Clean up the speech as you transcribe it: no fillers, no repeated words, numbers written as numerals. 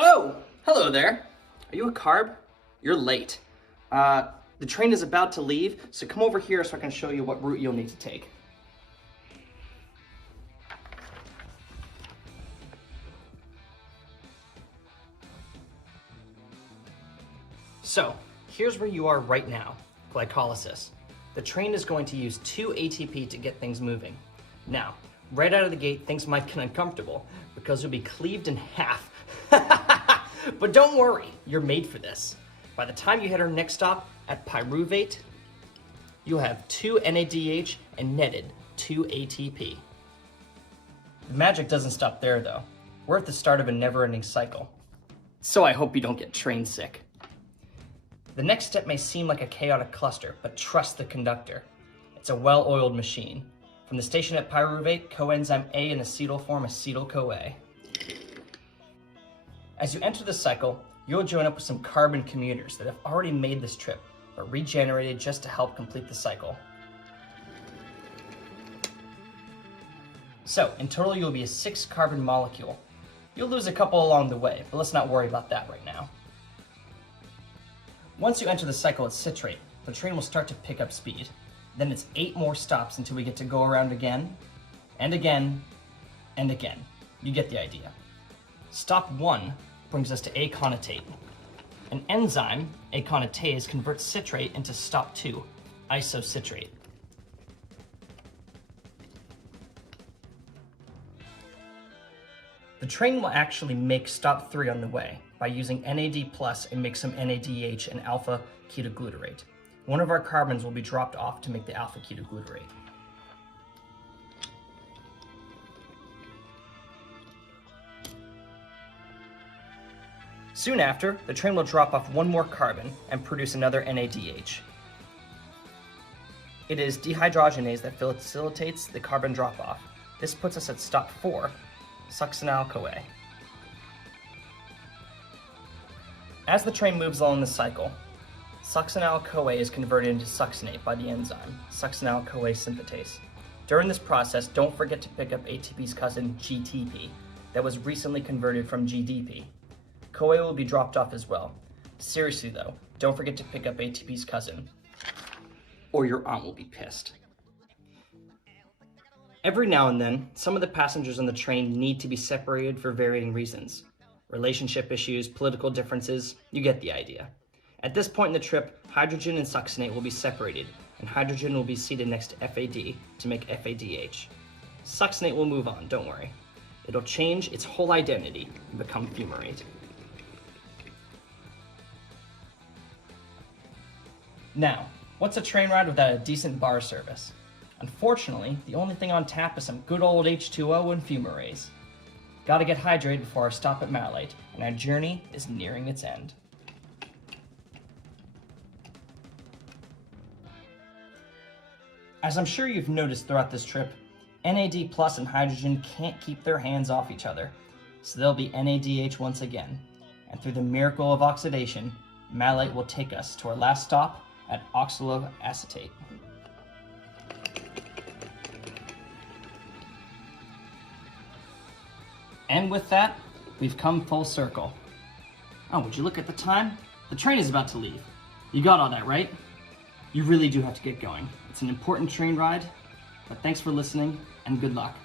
Oh, hello there. Are you a carb? You're late. The train is about to leave, so come over here so I can show you what route you'll need to take. So, here's where you are right now, glycolysis. The train is going to use 2 ATP to get things moving. Now, right out of the gate, things might get uncomfortable because you'll be cleaved in half. But don't worry, you're made for this. By the time you hit our next stop at pyruvate, you'll have 2 NADH and netted 2 ATP. The magic doesn't stop there though. We're at the start of a never-ending cycle. So I hope you don't get train sick. The next step may seem like a chaotic cluster, but trust the conductor. It's a well-oiled machine. From the station at pyruvate, coenzyme A in acetyl form acetyl-CoA. As you enter the cycle, you'll join up with some carbon commuters that have already made this trip, but regenerated just to help complete the cycle. So, in total you'll be a 6-carbon molecule. You'll lose a couple along the way, but let's not worry about that right now. Once you enter the cycle at citrate, the train will start to pick up speed. Then it's 8 more stops until we get to go around again, and again, and again. You get the idea. Stop 1 brings us to aconitate. An enzyme, aconitase, converts citrate into stop 2, isocitrate. The train will actually make stop 3 on the way by using NAD+ and make some NADH and alpha ketoglutarate. One of our carbons will be dropped off to make the alpha ketoglutarate. Soon after, the train will drop off 1 more carbon and produce another NADH. It is dehydrogenase that facilitates the carbon drop-off. This puts us at stop 4, succinyl-CoA. As the train moves along the cycle, succinyl-CoA is converted into succinate by the enzyme, succinyl-CoA synthetase. During this process, don't forget to pick up ATP's cousin, GTP, that was recently converted from GDP. CoA will be dropped off as well. Seriously though, don't forget to pick up ATP's cousin, or your aunt will be pissed. Every now and then, some of the passengers on the train need to be separated for varying reasons. Relationship issues, political differences, you get the idea. At this point in the trip, hydrogen and succinate will be separated, and hydrogen will be seated next to FAD to make FADH. Succinate will move on, don't worry. It'll change its whole identity and become fumarate. Now, what's a train ride without a decent bar service? Unfortunately, the only thing on tap is some good old H2O and fumarase. Gotta get hydrated before our stop at malate, and our journey is nearing its end. As I'm sure you've noticed throughout this trip, NAD+ and hydrogen can't keep their hands off each other, so they'll be NADH once again. And through the miracle of oxidation, malate will take us to our last stop at oxaloacetate. And with that, we've come full circle. Oh, would you look at the time? The train is about to leave. You got all that, right? You really do have to get going. It's an important train ride, but thanks for listening and good luck.